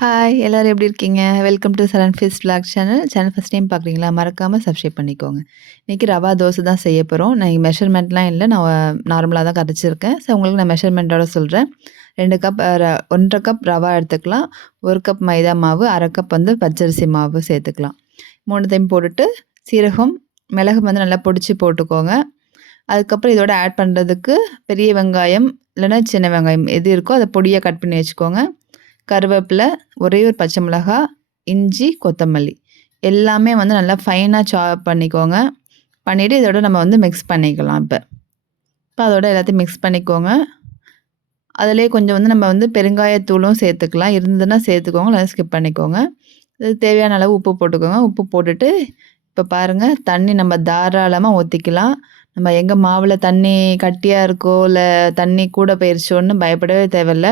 Hi எல்லாரும் எப்படி இருக்கீங்க? Welcome to Charan feast vlog channel. Channel first time பார்க்குறீங்களா? மறக்காம சப்ஸ்கிரைப் பண்ணிக்கோங்க. இன்னைக்கு ரவா தோசை தான் செய்ய போறோம். நான் இங்க மெஷர்மெண்ட்லாம் இல்ல. நான் நார்மலா தான் கரைச்சிருக்கேன். ஸோ உங்களுக்கு நான் மெஷர்மெண்ட்டோட சொல்றேன். 2 கப் 1 1/2 கப் ரவா எடுத்துக்கலாம். 1 கப் மைதா மாவு, 1/2 கப் வந்து பச்சரிசி மாவு சேர்த்துக்கலாம். 3த்தையும் போட்டுட்டு சீரகம், மிளகு வந்து நல்லா பொடிச்சு போட்டுக்கோங்க. அதுக்கப்புறம் இதோட ஆட் பண்ணுறதுக்கு பெரிய வெங்காயம் இல்லைன்னா சின்ன வெங்காயம் எது இருக்கோ அதை பொடியாக கட் பண்ணி வச்சுக்கோங்க. கருவேப்பிலை, ஒரே ஒரு பச்சை மிளகாய், இஞ்சி, கொத்தமல்லி எல்லாமே வந்து நல்லா ஃபைனாக சாப் பண்ணிக்கோங்க. பண்ணிவிட்டு இதோட நம்ம வந்து மிக்ஸ் பண்ணிக்கலாம். இப்போ அதோட எல்லாத்தையும் மிக்ஸ் பண்ணிக்கோங்க. அதிலே கொஞ்சம் வந்து நம்ம வந்து பெருங்காயத்தூளும் சேர்த்துக்கலாம். இருந்ததுன்னா சேர்த்துக்கோங்க, இல்லைன்னா ஸ்கிப் பண்ணிக்கோங்க. இது தேவையான அளவு உப்பு போட்டுக்கோங்க. உப்பு போட்டுட்டு இப்போ பாருங்கள், தண்ணி நம்ம தாராளமாக ஊற்றிக்கலாம். நம்ம எங்கே மாவில் தண்ணி கட்டியாக இருக்கோ இல்லை தண்ணி கூட போயிடுச்சோன்னு பயப்படவே தேவையில்ல.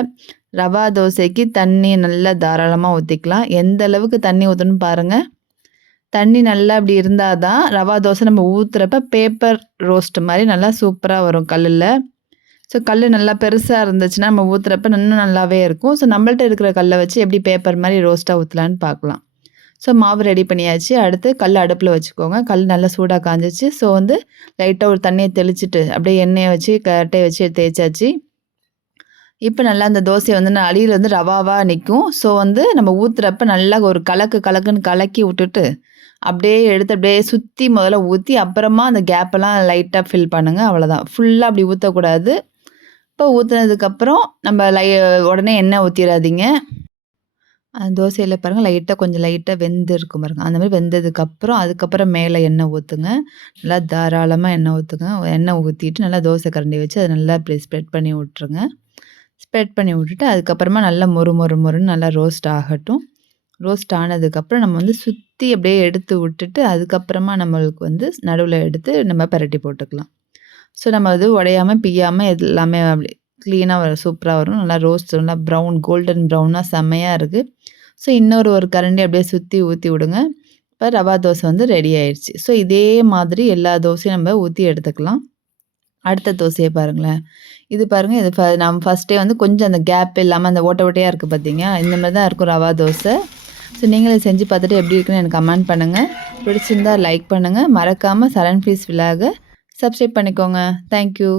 ரவா தோசைக்கு தண்ணி நல்லா தாராளமாக ஊற்றிக்கலாம். எந்த அளவுக்கு தண்ணி ஊற்றணும்னு பாருங்கள். தண்ணி நல்லா அப்படி இருந்தால் தான் ரவா தோசை நம்ம ஊற்றுறப்ப பேப்பர் ரோஸ்ட் மாதிரி நல்லா சூப்பராக வரும் கல்லில். ஸோ கல் நல்லா பெருசாக இருந்துச்சுன்னா நம்ம ஊற்றுறப்ப இன்னும் நல்லாவே இருக்கும். ஸோ நம்மள்ட்ட இருக்கிற கல்லை வச்சு எப்படி பேப்பர் மாதிரி ரோஸ்ட்டாக ஊற்றலான்னு பார்க்கலாம். ஸோ மாவு ரெடி பண்ணியாச்சு. அடுத்து கல் அடுப்பில் வச்சுக்கோங்க. கல் நல்லா சூடாக காஞ்சிச்சு. ஸோ வந்து லைட்டாக ஒரு தண்ணியை தெளிச்சிட்டு அப்படியே எண்ணெயை வச்சு கட்டையை வச்சு தேய்ச்சாச்சு. இப்போ நல்லா அந்த தோசை வந்து அடியில் வந்து ரவாவாக நிற்கும். ஸோ வந்து நம்ம ஊற்றுறப்ப நல்லா ஒரு கலக்குன்னு கலக்கி விட்டுட்டு அப்படியே எடுத்து அப்படியே சுற்றி முதல்ல ஊற்றி அப்புறமா அந்த கேப்பெல்லாம் லைட்டாக ஃபில் பண்ணுங்கள். அவ்வளோதான். ஃபுல்லாக அப்படி ஊற்றக்கூடாது. இப்போ ஊற்றுனதுக்கப்புறம் நம்ம உடனே எண்ணெய் ஊற்றிடாதீங்க. அந்த தோசையில் பாருங்கள் கொஞ்சம் லைட்டாக வெந்து இருக்கும் பாருங்கள். அந்த மாதிரி வெந்ததுக்கப்புறம் அதுக்கப்புறம் மேலே எண்ணெய் ஊற்றுங்க. நல்லா தாராளமாக எண்ணெய் ஊற்றுங்க. எண்ணெய் ஊற்றிட்டு நல்லா தோசை கரண்டி வச்சு அதை நல்லா இப்படி ஸ்ப்ரெட் பண்ணி விட்ருங்க. ஸ்ப்ரெட் பண்ணி விட்டுட்டு அதுக்கப்புறமா நல்லா மொறுன்னு நல்லா ரோஸ்ட் ஆகட்டும். ரோஸ்ட் ஆனதுக்கப்புறம் நம்ம வந்து சுற்றி அப்படியே எடுத்து விட்டுட்டு அதுக்கப்புறமா நம்மளுக்கு வந்து நடுவில் எடுத்து நம்ம பரட்டி போட்டுக்கலாம். ஸோ நம்ம அது உடையாமல் பிய்யாமல் எல்லாமே அப்படி க்ளீனாக சூப்பராக வரும். நல்லா ரோஸ்ட் நல்லா கோல்டன் ப்ரௌனாக செம்மையாக இருக்குது. ஸோ ஒரு கரண்டி அப்படியே சுற்றி ஊற்றி விடுங்க. இப்போ ரவா தோசை வந்து ரெடி ஆயிடுச்சு. ஸோ இதே மாதிரி எல்லா தோசையும் நம்ம ஊற்றி எடுத்துக்கலாம். அடுத்த தோசையை பாருங்களேன். இது பாருங்கள், இது நம்ம ஃபஸ்ட்டே வந்து கொஞ்சம் அந்த கேப் இல்லாமல் அந்த ஓட்டையாக இருக்குது பார்த்தீங்க, இந்த மாதிரி தான் இருக்கும் ரவா தோசை. ஸோ நீங்களே செஞ்சு பார்த்துட்டு எப்படி இருக்குன்னு எனக்கு கமெண்ட் பண்ணுங்கள். பிடிச்சிருந்தா லைக் பண்ணுங்கள். மறக்காமல் சரண் ஃபீஸ்ட் விலாகை சப்ஸ்கிரைப் பண்ணிக்கோங்க. தேங்க்யூ.